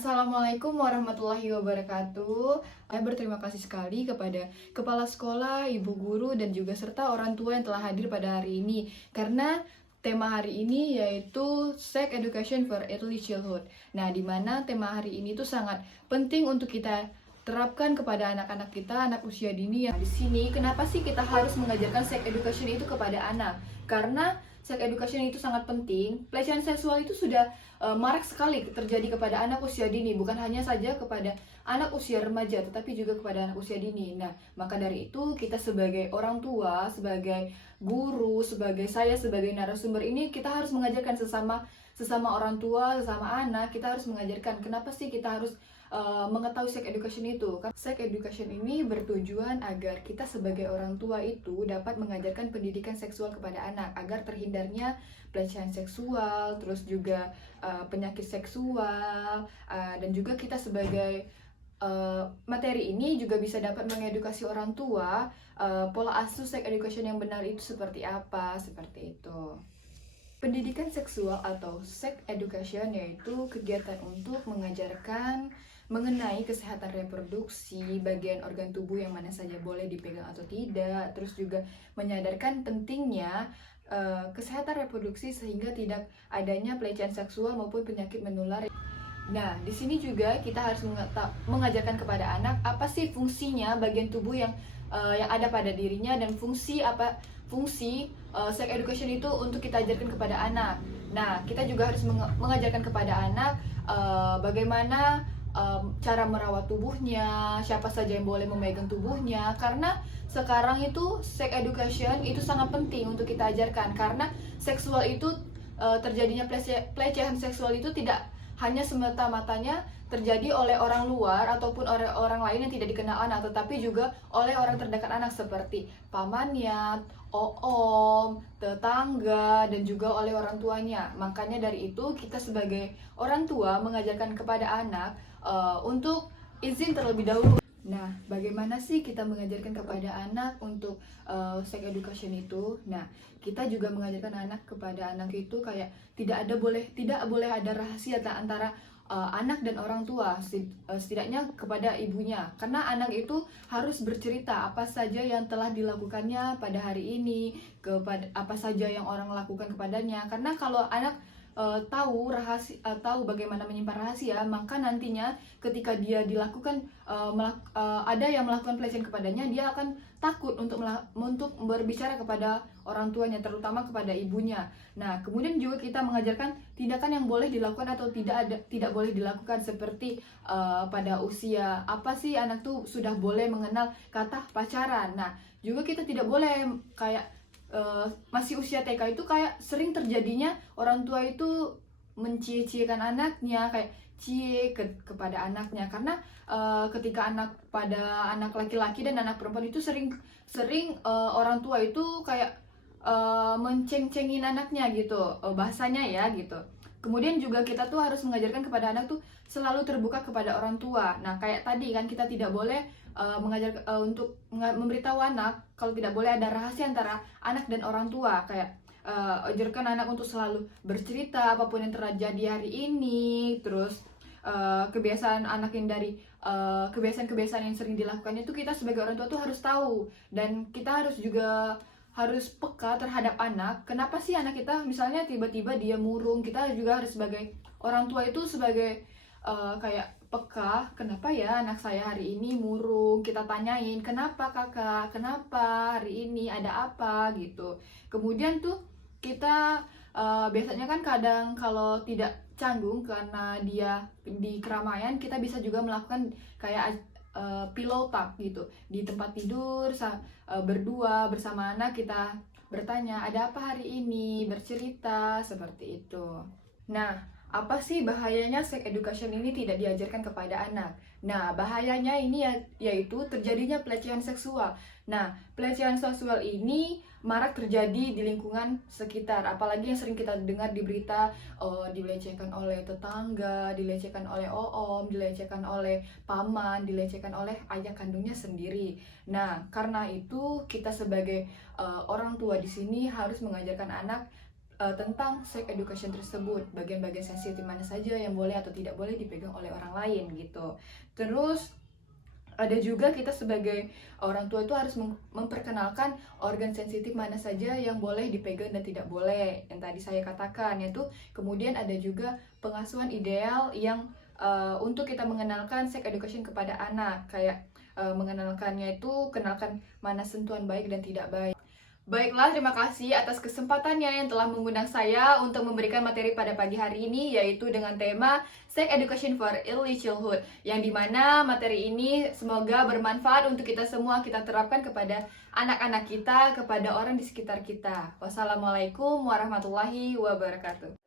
Assalamualaikum warahmatullahi wabarakatuh. Saya berterima kasih sekali kepada kepala sekolah, ibu guru, dan juga serta orang tua yang telah hadir pada hari ini. Karena tema hari ini yaitu Sex Education for Early Childhood. Nah, di mana tema hari ini tuh sangat penting untuk kita terapkan kepada anak-anak kita, anak usia dini. Yang di sini, kenapa sih kita harus mengajarkan sex education itu kepada anak? Karena sex education itu sangat penting. Pelecehan seksual itu sudah marak sekali terjadi kepada anak usia dini, bukan hanya saja kepada anak usia remaja, tetapi juga kepada anak usia dini. Nah, maka dari itu kita sebagai orang tua, sebagai guru, sebagai narasumber ini, kita harus mengajarkan sesama orang tua, sesama anak. Kita harus mengajarkan kenapa sih kita harus mengetahui sex education itu. Sex education ini bertujuan agar kita sebagai orang tua itu dapat mengajarkan pendidikan seksual kepada anak agar terhindarnya pelecehan seksual, terus juga penyakit seksual, dan juga kita sebagai materi ini juga bisa dapat mengedukasi orang tua pola asuh sex education yang benar itu seperti apa, seperti itu. Pendidikan seksual atau sex education yaitu kegiatan untuk mengajarkan mengenai kesehatan reproduksi, bagian organ tubuh yang mana saja boleh dipegang atau tidak, terus juga menyadarkan pentingnya kesehatan reproduksi sehingga tidak adanya pelecehan seksual maupun penyakit menular. Nah, di sini juga kita harus mengajarkan kepada anak apa sih fungsinya bagian tubuh yang ada pada dirinya dan fungsi sex education itu untuk kita ajarkan kepada anak. Nah, kita juga harus mengajarkan kepada anak bagaimana cara merawat tubuhnya, siapa saja yang boleh memegang tubuhnya, karena sekarang itu sex education itu sangat penting untuk kita ajarkan, karena seksual itu terjadinya pelecehan seksual itu tidak hanya semata-matanya terjadi oleh orang luar ataupun oleh orang lain yang tidak dikenal anak, tetapi juga oleh orang terdekat anak seperti pamannya, oom, tetangga, dan juga oleh orang tuanya. Makanya dari itu kita sebagai orang tua mengajarkan kepada anak untuk izin terlebih dahulu. Nah, bagaimana sih kita mengajarkan kepada anak untuk sex education itu? Nah, kita juga mengajarkan kepada anak itu kayak tidak boleh ada rahasia antara anak dan orang tua, setidaknya kepada ibunya. Karena anak itu harus bercerita apa saja yang telah dilakukannya pada hari ini, kepada apa saja yang orang lakukan kepadanya. Karena kalau anak tahu bagaimana menyimpan rahasia, maka nantinya ketika dia ada yang melakukan pelecehan kepadanya, dia akan takut untuk berbicara kepada orang tuanya, terutama kepada ibunya. Nah, kemudian juga kita mengajarkan tindakan yang boleh dilakukan atau tidak boleh dilakukan, seperti pada usia apa sih anak tuh sudah boleh mengenal kata pacaran. Nah, juga kita tidak boleh kayak masih usia TK itu kayak sering terjadinya orang tua itu mencie-ciekan anaknya, kayak kepada anaknya, karena ketika pada anak laki-laki dan anak perempuan itu sering orang tua itu kayak menceng-cengin anaknya gitu, bahasanya ya gitu. Kemudian juga kita tuh harus mengajarkan kepada anak tuh selalu terbuka kepada orang tua. Nah, kayak tadi kan kita tidak boleh untuk memberitahu anak kalau tidak boleh ada rahasia antara anak dan orang tua. Kayak ajarkan anak untuk selalu bercerita apapun yang terjadi hari ini. Terus kebiasaan anak yang dari kebiasaan-kebiasaan yang sering dilakukannya itu kita sebagai orang tua tuh harus tahu, dan kita harus peka terhadap anak. Kenapa sih anak kita misalnya tiba-tiba dia murung? Kita juga harus sebagai orang tua itu sebagai kayak peka, kenapa ya anak saya hari ini murung? Kita tanyain, kenapa kakak? Kenapa hari ini? Ada apa? Gitu. Kemudian tuh kita biasanya kan kadang kalau tidak canggung karena dia di keramaian, kita bisa juga melakukan kayak pillow talk gitu di tempat tidur berdua bersama anak. Kita bertanya, ada apa hari ini? Bercerita seperti itu. Nah, apa sih bahayanya sex education ini tidak diajarkan kepada anak? Nah, bahayanya ini yaitu terjadinya pelecehan seksual. Nah, pelecehan seksual ini marak terjadi di lingkungan sekitar, apalagi yang sering kita dengar di berita, dilecehkan oleh tetangga, dilecehkan oleh oom, dilecehkan oleh paman, dilecehkan oleh ayah kandungnya sendiri. Nah, karena itu kita sebagai orang tua di sini harus mengajarkan anak tentang sex education tersebut, bagian-bagian sensitif mana saja yang boleh atau tidak boleh dipegang oleh orang lain gitu. Terus ada juga kita sebagai orang tua itu harus memperkenalkan organ sensitif mana saja yang boleh dipegang dan tidak boleh, yang tadi saya katakan, yaitu kemudian ada juga pengasuhan ideal yang untuk kita mengenalkan sex education kepada anak, kayak mengenalkannya itu kenalkan mana sentuhan baik dan tidak baik. Baiklah, terima kasih atas kesempatannya yang telah mengundang saya untuk memberikan materi pada pagi hari ini, yaitu dengan tema Sex Education for Early Childhood, yang dimana materi ini semoga bermanfaat untuk kita semua, kita terapkan kepada anak-anak kita, kepada orang di sekitar kita. Wassalamualaikum warahmatullahi wabarakatuh.